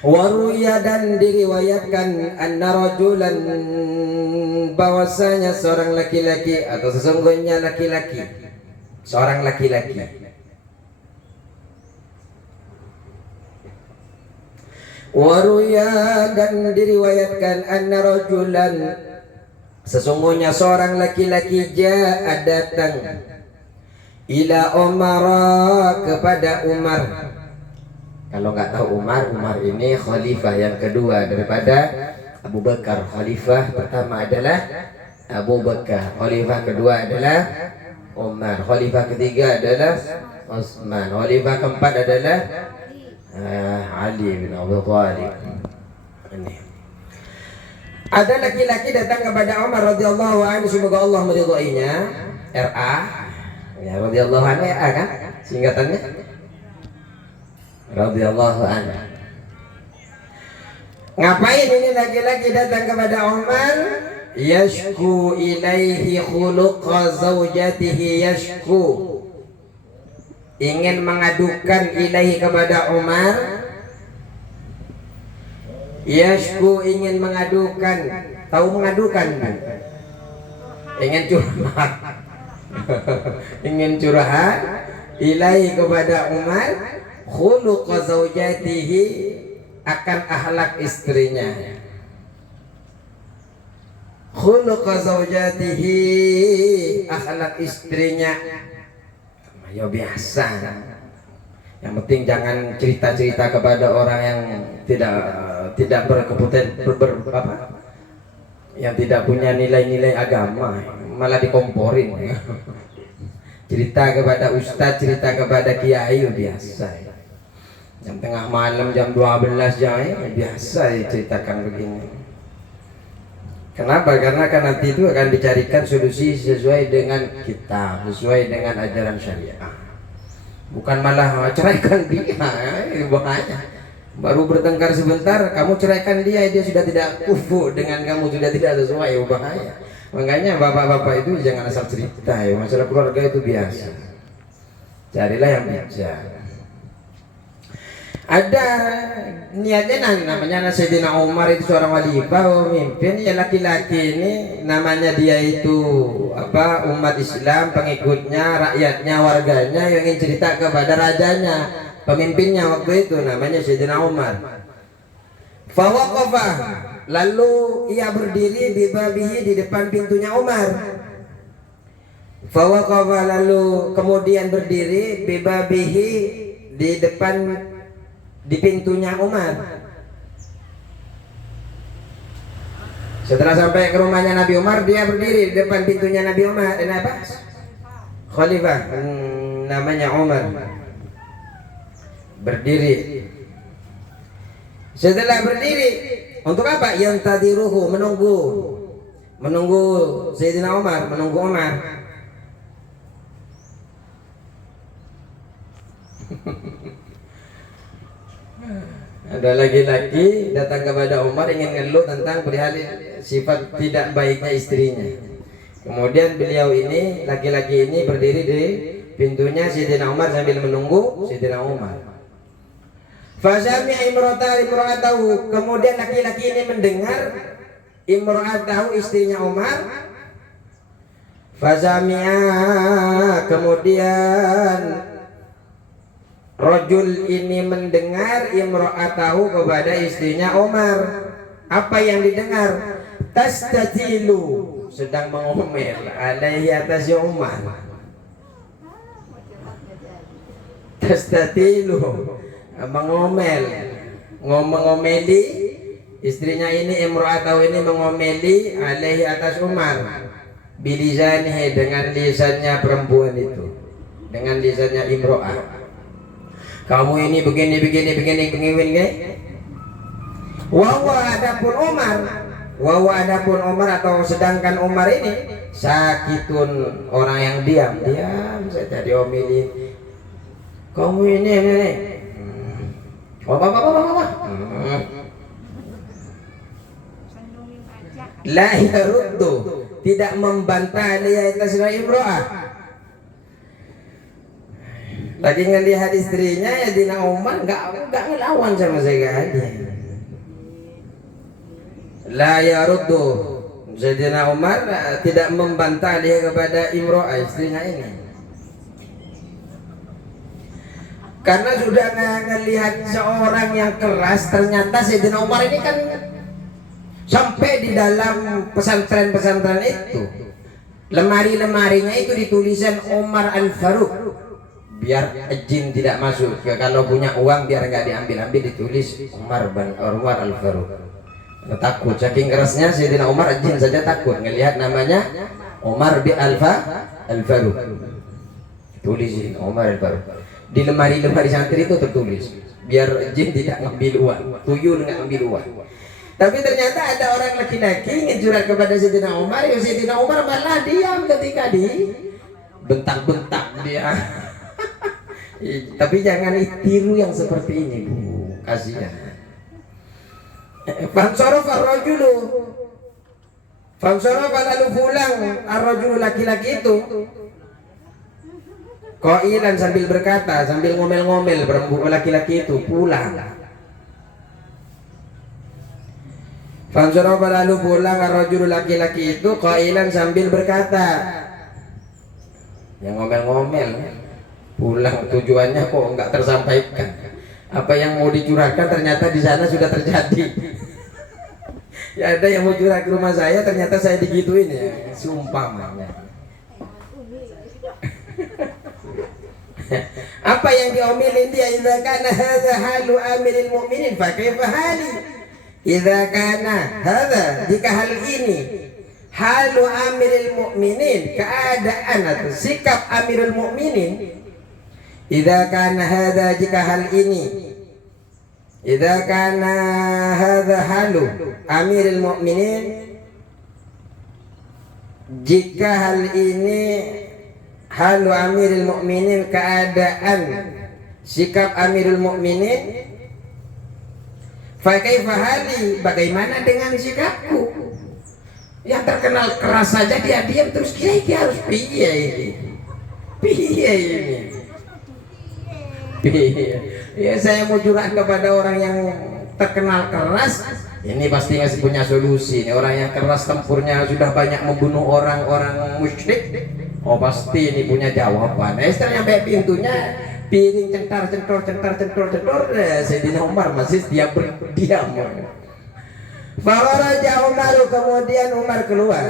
Waruya dan diriwayatkan anna rajulan, bahwasanya seorang laki-laki atau sesungguhnya laki-laki, seorang laki-laki. Waruya dan diriwayatkan anna rajulan, sesungguhnya seorang laki-laki jaa datang ila Umar, kepada Umar. Kalau nggak tahu Umar ini khalifah yang kedua daripada Abu Bakar. Khalifah pertama adalah Abu Bakar, khalifah kedua adalah Umar, khalifah ketiga adalah Utsman, khalifah keempat adalah Ali bin Abi Thalib. Ini ada laki-laki datang kepada Umar radhiyallahu anhu, semoga Allah meridhoinya. RA, ya radhiyallahu anhu, RA kan singkatannya, radhiyallahu anhu. Ngapain ini laki-laki datang kepada Umar? Yashku ilaihi khuluqa zaujatihi, yashku, ingin mengadukan ilaihi kepada Umar. Yashku, ingin mengadukan. Tahu mengadukan kan? Ingin curhat. Ingin curhat ilaihi kepada Umar khuluqa zaujatihi, akan akhlak istrinya. Khuluqa zaujatihi, akhlak istrinya. Ya biasa. Yang penting jangan cerita-cerita kepada orang yang tidak berkebutuhan yang tidak punya nilai-nilai agama, malah dikomporin. Cerita kepada ustaz, cerita kepada kiai biasa. Jam tengah malam jam 12 jam biasa diceritakan begini. Kenapa? Karena nanti itu akan dicarikan solusi sesuai dengan kitab, sesuai dengan ajaran syariah. Bukan malah ceraikan dia, bahaya. Baru bertengkar sebentar, kamu ceraikan dia sudah tidak kufu dengan kamu, sudah tidak sesuai, bahaya. Makanya bapak-bapak itu jangan asal cerita ya, masalah keluarga itu biasa. Carilah yang bijak. Ada niatnya namanya Sayyidina Umar itu seorang khalifah, pemimpin ya, laki-laki ini namanya dia itu umat Islam, pengikutnya, rakyatnya, warganya yang ingin cerita kepada rajanya, pemimpinnya waktu itu namanya Sayyidina Umar. Fawaqafa, lalu ia berdiri di babihi, di depan pintunya Umar. Fawaqafa, lalu kemudian berdiri di babihi, di depan, di pintunya Umar. Setelah sampai ke rumahnya Nabi Umar, dia berdiri di depan pintunya Nabi Umar. Apa? Khalifah, namanya Umar. Berdiri. Setelah berdiri, untuk apa? Yang tadiruhu, menunggu Sayyidina Umar, menunggu Umar. Ada laki-laki datang kepada Umar ingin ngeluh tentang perihal sifat tidak baiknya istrinya. Kemudian beliau ini, laki-laki ini berdiri di pintunya Sayyidina Umar sambil menunggu Sayyidina Umar. Fasami'a imra'atahu, kemudian laki-laki ini mendengar imra'atahu, istrinya Umar. Fasami'a, kemudian rajul ini mendengar imra'atahu kepada istrinya Umar. Apa yang didengar? Tastatilu, sedang mengomel alaihi atas Umar. Tastatilu, mengomeli istrinya ini, imra'atahu ini mengomeli alaihi atas Umar, bilisanihi, dengan lisannya perempuan itu, dengan lisannya imra'ah. Kamu ini begini wawa adapun Umar atau sedangkan Umar ini sakitun, orang yang diam saja diomeli. Kamu ini la yaruddu, tidak membantah dia atas imro'ah. Lagi ngelihat istrinya ya Dina Umar nggak ngelawan sama sekali. La yaruddu, Sayyidina Umar tidak membantah dia kepada imro'ah, istrinya ini. Karena sudah ngelihat seorang yang keras, ternyata Sayyidina Umar ini kan sampai di dalam pesantren-pesantren itu, lemari-lemarinya itu ditulisan Umar Al-Faruq, biar jin tidak masuk. Kalau punya uang biar nggak diambil-ambil, ditulis Umar Al-Faruq. Takut, saking kerasnya Sayyidina Umar, jin saja takut ngelihat namanya Umar bin Al-Faruq. Tulis Umar Al-Faruq di lemari-lemari santri itu tertulis, biar jin tidak ngambil uang, tuyul nggak ngambil uang. Tapi ternyata ada orang laki-laki ngejurat kepada Sayyidina Umar, ya Sayyidina Umar malah diam ketika di bentak-bentak dia. Tapi jangan tiru yang seperti ini, Bu, kasihan. Fansarafa ar-rajulu, lalu pulang ar-rajulu, laki-laki itu, qailan, sambil berkata, sambil ngomel-ngomel, perempuan laki-laki itu pulang. Fansarafa, lalu pulang ar-rajulu, laki-laki itu, qailan, sambil berkata, yang ngomel-ngomel pulang, tujuannya kok enggak tersampaikan. Apa yang mau dicurahkan ternyata di sana sudah terjadi. Ya ada yang mau curah ke rumah saya, ternyata saya digituin ya, sumpamanya. Apa yang diomelin dia? Idza kana hadza halu amiril mu'minin fa kaifa hali? Idza kana hadza, jika hal ini halu amiril mu'minin, keadaan atau sikap amirul mu'minin. Idza kana hadza, jika hal ini, idza kana hadza halu amiril mu'minin, jika hal ini halu amiril mu'minin, keadaan sikap amirul mu'minin, fa kaifa hali, bagaimana dengan sikapku? Yang terkenal keras saja dia diam terus, dia harus piye ini? Piye ini? Ya saya mau curhat kepada orang yang terkenal keras, ini pasti ngasih punya solusi. Ini orang yang keras tempurnya sudah banyak membunuh orang-orang musyrik, oh pasti ini punya jawaban. Setelah nyampe pintunya, piring centar, Sayyidina Umar masih diam. Fawaraja Umaru, kemudian Umar keluar.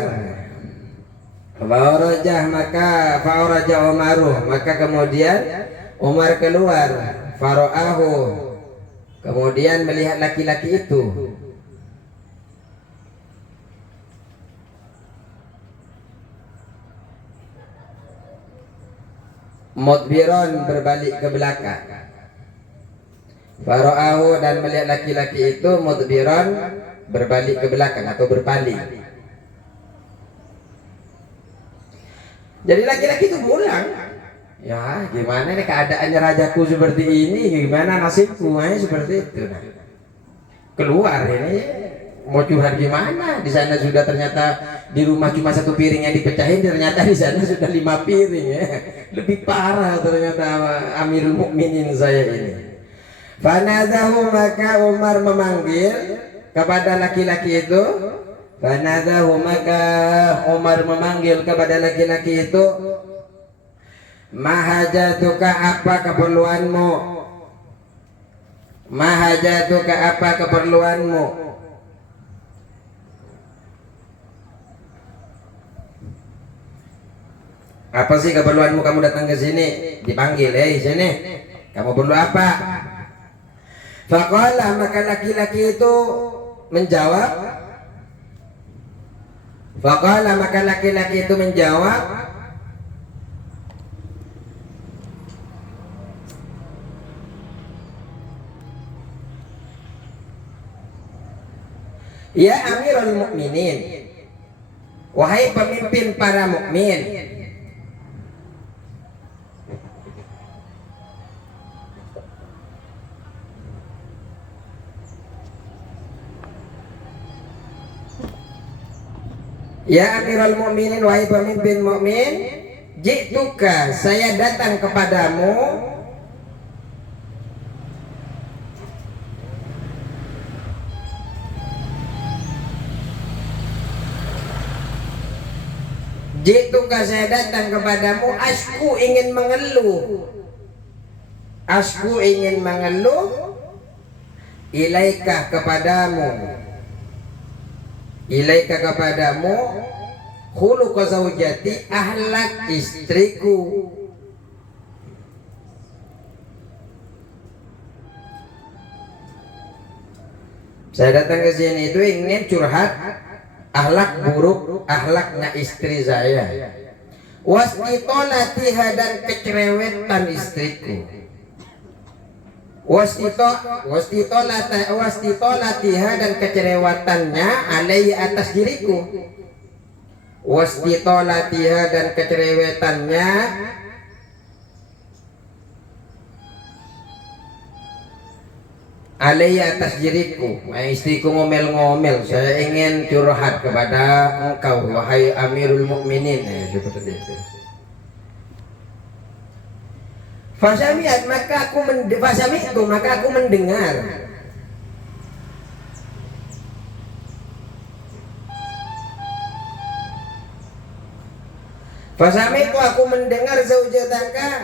Fawaraja Umaru, maka kemudian Umar keluar. Faro'ahu, kemudian melihat laki-laki itu. Mudbiron, berbalik ke belakang. Faro'ahu, dan melihat laki-laki itu mudbiron, berbalik ke belakang atau berpaling. Jadi laki-laki itu pulang. Ya gimana nih keadaannya rajaku seperti ini, gimana nasibku seperti itu. Nah, keluar ini mau curhat gimana? Di sana sudah ternyata di rumah cuma satu piring yang dipecahin, ternyata di sana sudah 5 piring ya. Lebih parah ternyata Amirul Mukminin saya ini. Fanadahu, maka Umar memanggil kepada laki-laki itu. Fanadahu, maka Umar memanggil kepada laki-laki itu. Mahajatuka, apa keperluanmu? Mahajatuka, apa keperluanmu? Apa sih keperluanmu kamu datang ke sini? Dipanggil, sini. Kamu perlu apa? Faqala, maka laki-laki itu menjawab. Faqala, maka laki-laki itu menjawab. Ya Amirul Mukminin, wahai pemimpin para mukmin. Ya Amirul Mukminin, wahai pemimpin mukmin, jituka, saya datang kepadamu. Jituka, saya datang kepadamu. Asku ingin mengeluh. Asku ingin mengeluh. Ilaika, kepadamu. Ilaika, kepadamu. Khuluqa zaujati, ahlak istriku. Saya datang ke sini itu ingin curhat ahlak buruk, ahlaknya istri saya. Wasitolatiha, dan kecerewetan istriku. Wastitolatiha, dan kecerewatannya alaihi, atas diriku. Wastitolatiha, dan kecerewetannya alaihi, atas diriku. Istriku ngomel-ngomel, saya ingin curhat kepada engkau wahai Amirul Mukminin. Seperti itu. Fasami'at, maka aku mendengar. Fasami'tu, aku mendengar zaujataka,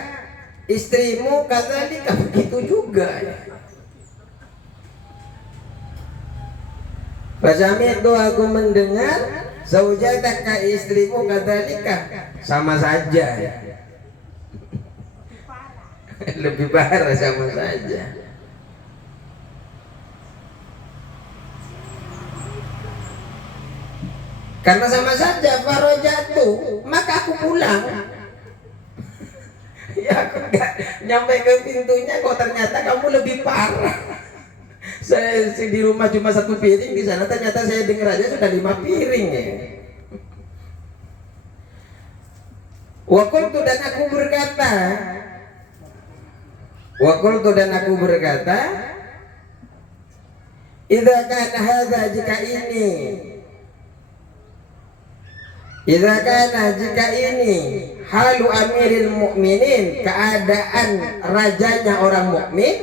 istrimu kadzalika, begitu juga. Fasami'tu, aku mendengar zaujataka, istrimu kadzalika, sama saja. Lebih parah, sama saja. Karena sama saja, farajatu, maka aku pulang. Ya aku enggak nyampe ke pintunya, kok ternyata kamu lebih parah. Saya di rumah cuma satu piring, di sana ternyata saya dengar aja sudah 5 piring ya. Wa qultu, dan aku berkata. Wa qultu, dan aku berkata, idza kana hadza, jika ini. Idza kana, jika ini halu Amiril Mukminin, keadaan rajanya orang mukmin.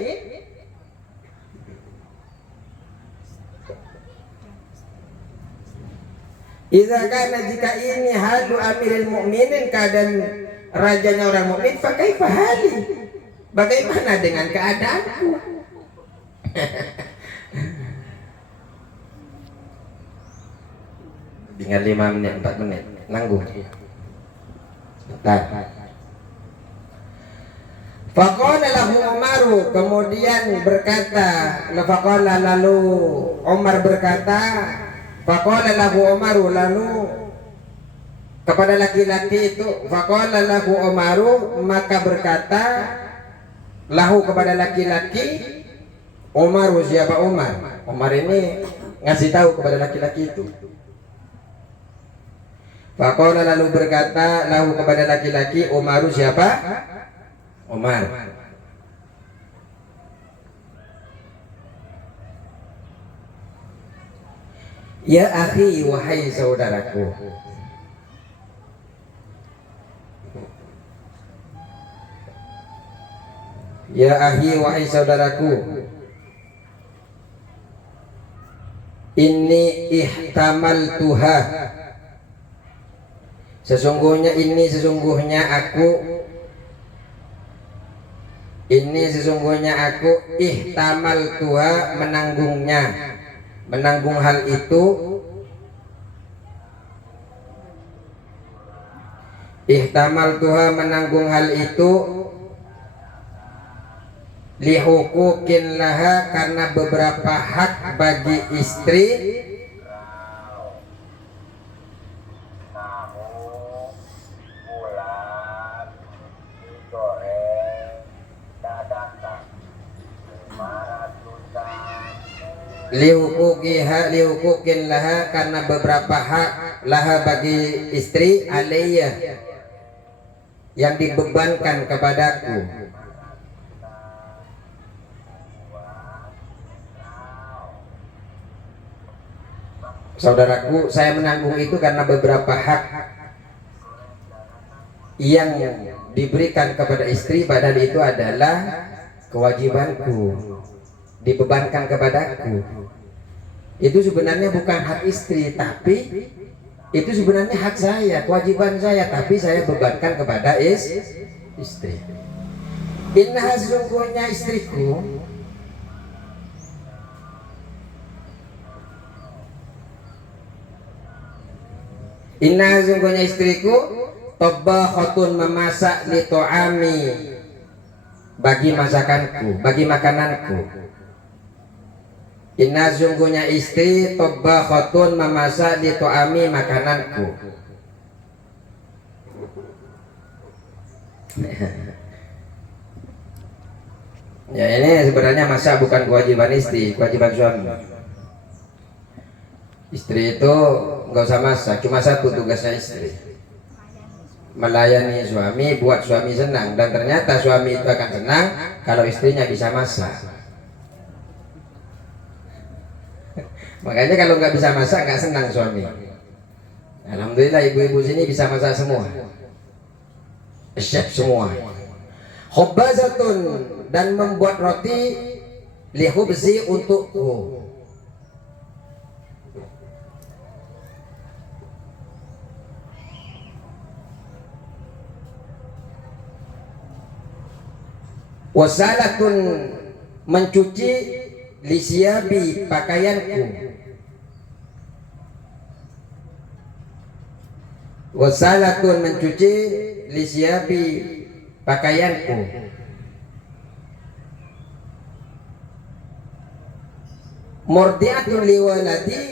Idza kana, jika ini halu Amiril Mukminin, keadaan rajanya orang mukmin, fa kaifa hali, bagaimana dengan keadaanku? tinggal 5 menit 4 menit nanggung. Bentar. Faqala lahu Umaru, kemudian berkata, faqala lalu Umar berkata, faqala lahu Umaru, lalu kepada laki-laki itu, faqala lahu Umaru, maka berkata lahu kepada laki-laki, Umaru, siapa Umar? Umar ini ngasih tahu kepada laki-laki itu. Faqala lalu berkata lahu kepada laki-laki, Umaru, siapa? Umar. Ya akhi, wahai saudaraku. Ya akhi, wahai saudaraku. Inni ihtamaltuha. Sesungguhnya aku ihtamaltuha, menanggung hal itu. Ihtamaltuha, menanggung hal itu, lihuquqin laha, karena beberapa hak bagi istri, lihuquqin laha, karena beberapa hak laha bagi istri, alayya, yang dibebankan kepadaku. Saudaraku, saya menanggung itu karena beberapa hak yang diberikan kepada istri, padahal itu adalah kewajibanku, dibebankan kepadaku. Itu sebenarnya bukan hak istri, tapi itu sebenarnya hak saya, kewajiban saya, tapi saya bebankan kepada istri. Innaha, sesungguhnya istriku, inna, sesungguhnya istriku, tabakhatun, memasak, li to'ami, bagi masakanku, bagi makananku. Inna, sesungguhnya istri, tabakhatun, memasak, li to'ami, makananku. Ya, ini sebenarnya masak bukan kewajiban istri, kewajiban suami. Istri itu nggak usah masak, cuma satu tugasnya istri, melayani suami, buat suami senang. Dan ternyata suami itu akan senang kalau istrinya bisa masak. Makanya kalau nggak bisa masak nggak senang suami. Alhamdulillah ibu-ibu sini bisa masak semua, chef semua. Khubbazatun, dan membuat roti, lihubzi, untukku. Wasalatun, mencuci, lisiabi, pakaianku. Wasalatun, mencuci, lisiabi, pakaianku. Murdi'atun liwaladi,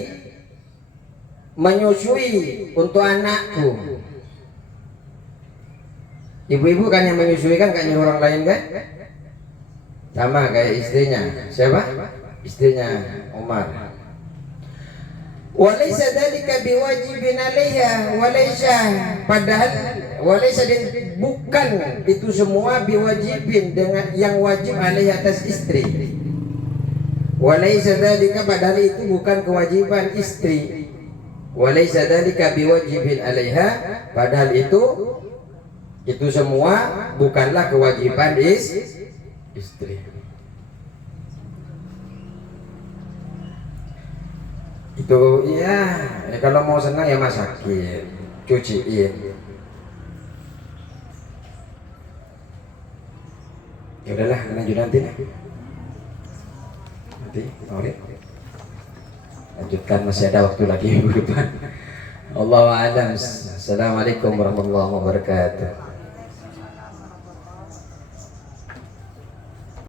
menyusui untuk anakku. Ibu-ibu kan yang menyusui, kan gak nyuruh orang lain kan? Sama kayak istrinya. Siapa? Istrinya Umar. Walaysa dzalika biwajibin 'alaiha, walaysa, padahal walaysa, bukan itu semua biwajibin, dengan yang wajib 'alaiha, atas istri. Walaysa dzalika, padahal itu bukan kewajiban istri. Walaysa dzalika biwajibin 'alaiha, padahal itu semua bukanlah kewajiban istri. Itu ya, kalau mau senang ya masakin, cuciin. Ya udahlah, lanjut nanti lah. Nanti, lanjutkan, masih ada waktu lagi minggu depan. Allahu a'lam. Assalamualaikum warahmatullahi wabarakatuh.